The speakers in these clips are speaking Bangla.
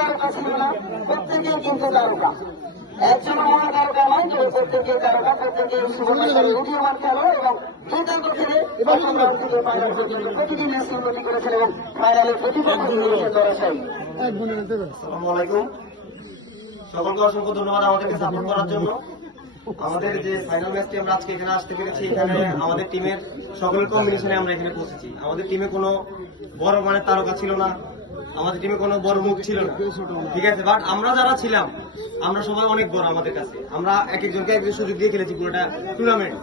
তারকা ছিল না, প্রত্যেকেই কিন্তু তারকা। একজন মহা তারকা নয়, তবে প্রত্যেকেই তারকা, প্রত্যেকেই সুবর্ণাচারী উদীয়মান খেলোয়াড় এবং দুর্দান্ত খেলে প্রথম রাউন্ড থেকে ফাইনাল পর্যন্ত প্রতিটি ম্যাচ উন্নতি করেছেন এবং ফাইনালে প্রতিপক্ষ হয়েছেন দরাশায়ী। আসসালামু আলাইকুম, সকলকে অসংখ্য ধন্যবাদ আমাদেরকে সাপোর্ট করার জন্য। আমাদের যে ফাইনাল ম্যাচটি আমরা আজকে এখানে আসতে পেরেছি, এখানে আমাদের টিমের সকলের কম্বিনেশনে আমরা এখানে পৌঁছেছি। আমাদের টিমে কোনো বড় মানের তারকা ছিল না, আমাদের টিমে কোনো বড় মুখ ছিল না, ঠিক আছে। বাট আমরা যারা ছিলাম আমরা সবাই অনেক বড় আমাদের কাছে। আমরা এক একজনকে একজন সুযোগ দিয়ে খেলেছি পুরোটা টুর্নামেন্ট।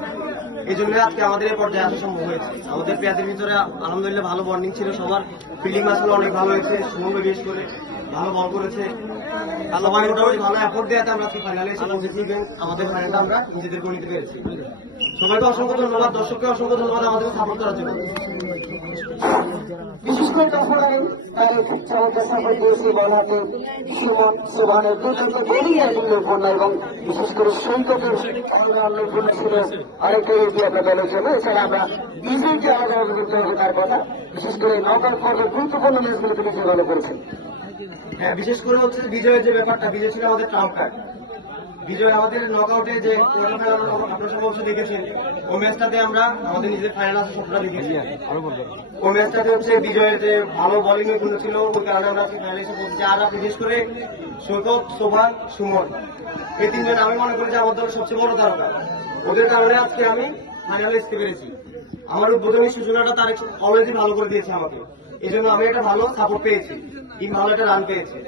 এই জন্য আজকে আমাদের এই পর্যায়ে আসা সম্ভব হয়েছে। আমাদের প্লেয়ারদের ভিতরে আলহামদুলিল্লাহ ভালো বন্ডিং ছিল, সবার ফিল্ডিং ম্যাচগুলো অনেক ভালো হয়েছে। সুমন বিশেষ করে ভালো বল করেছে, সবাই মোটামুটি ভালো এফোর্ট দেওয়াতে আমরা আজকে ফাইনালে এসে পৌঁছেছি এবং আমাদের ফাইনালটা আমরা নিজেদের করে নিতে পেরেছি। সবাইকে অসংখ্য ধন্যবাদ, দর্শককে অসংখ্য ধন্যবাদ আমাদের সাপোর্ট করার জন্য। বিশেষ করে দফারে তার চমৎকার সাপোর্ট দিয়েছে বল হাতে সুমন, সুবহানের দুর্দান্ত বোলিং পণ্য এবং বিশেষ করে সৈকতের অলরাউন্ডের পণ্য ছিল আরেকটা এগি আপনার দলের জন্য। এছাড়া আমরা নিজেকে আলাদাভাবে করতে হবে তার কথা, বিশেষ করে নকআউট পর্বের গুরুত্বপূর্ণ ম্যাচগুলো তিনি ভালো করেছেন। হ্যাঁ, বিশেষ করে হচ্ছে বিজয়ের যে ব্যাপারটা, বিজয় ছিল আমাদের ট্রাম্প কার্ড। বিজয় আমাদের নকআউটে যে আপনার সব অবশ্য দেখেছেন, ওই ম্যাচটাতে আমরা আমাদের নিজের ফাইনাল আসার স্বপ্নটা দেখেছি। ওই ম্যাচটাতে হচ্ছে বিজয়ের যে ভালো বোলিং গুলো ছিল, ওই কারণে আমরা ফাইনালে এসে পৌঁছেছি। আর বিশেষ করে সৈকত, সোভান, সুমন, এই তিনজন আমি মনে করি যে আমার দলের সবচেয়ে বড় তারকা। ওদের কারণে আজকে আমি ফাইনালে আসতে পেরেছি। আমার উদ্বোধনী সূচনাটা তার অলরেডি ভালো করে দিয়েছে আমাকে, এই জন্য আমি একটা ভালো সাপোর্ট পেয়েছি, টিম ভালো একটা রান পেয়েছে।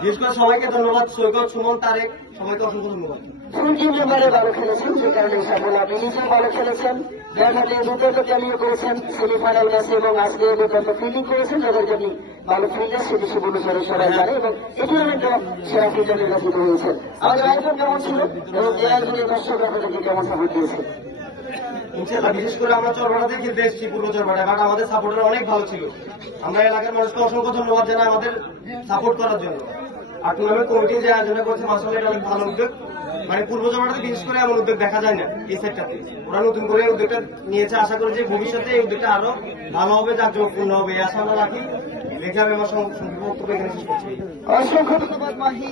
বিশেষ করে সবাইকে ধন্যবাদ, সৈকত, সুমন, তারেক, সবাইকে অসংখ্য ধন্যবাদ। সুনজিৎ মেম্বারে ভালো খেলেছেন, যে কারণে সাফল্য। আপনি নিজেও ভালো খেলেছেন, ব্যাটে দুর্দান্ত ক্যামিও করেছেন সেমিফাইনাল ম্যাচে এবং আজকে দুর্দান্ত ফিল্ডিং করেছেন, যাদেরকে আপনি ভালো ফিল্ডার সেটি শুভ করে সবাই জানে এবং এই টুর্নামেন্টে সেরা ফিল্ডার নির্বাচিত হয়েছেন। আমাদের আয়োজন কেমন ছিল এবং এই আয়োজনের দর্শকরা আপনাদেরকে কেমন সাপোর্ট দিয়েছে? ইনশাআল্লাহ, বিশেষ করে আমরা চরবাড়া থেকে খেলতে এসেছি, পূর্ব চরবাড়ায়, বাট আমাদের সাপোর্টার অনেক ভালো ছিল। আমরা এলাকার মানুষকে অসংখ্য ধন্যবাদ জানাই আমাদের সাপোর্ট করার জন্য। আর টুর্নামেন্ট কমিটি যে আয়োজন করছে মাসাল্লাহ, এটা অনেক ভালো উদ্যোগ। মানে পূর্ব চরবাড়াতে বিশেষ করে এমন উদ্যোগ দেখা যায় না এই সেক্টরতে। ওরা নতুন করে উদ্যোগটা নিয়েছে, আশা করি যে ভবিষ্যতে এই উদ্যোগটা আরো ভালো হবে, জাঁকজমকপূর্ণ হবে, এই আশা আমরা রাখি। দেখে আমি আমার সংক্ষিপ্ত বক্তব্য এখানে শেষ করছি। অসংখ্য ধন্যবাদ মাহি।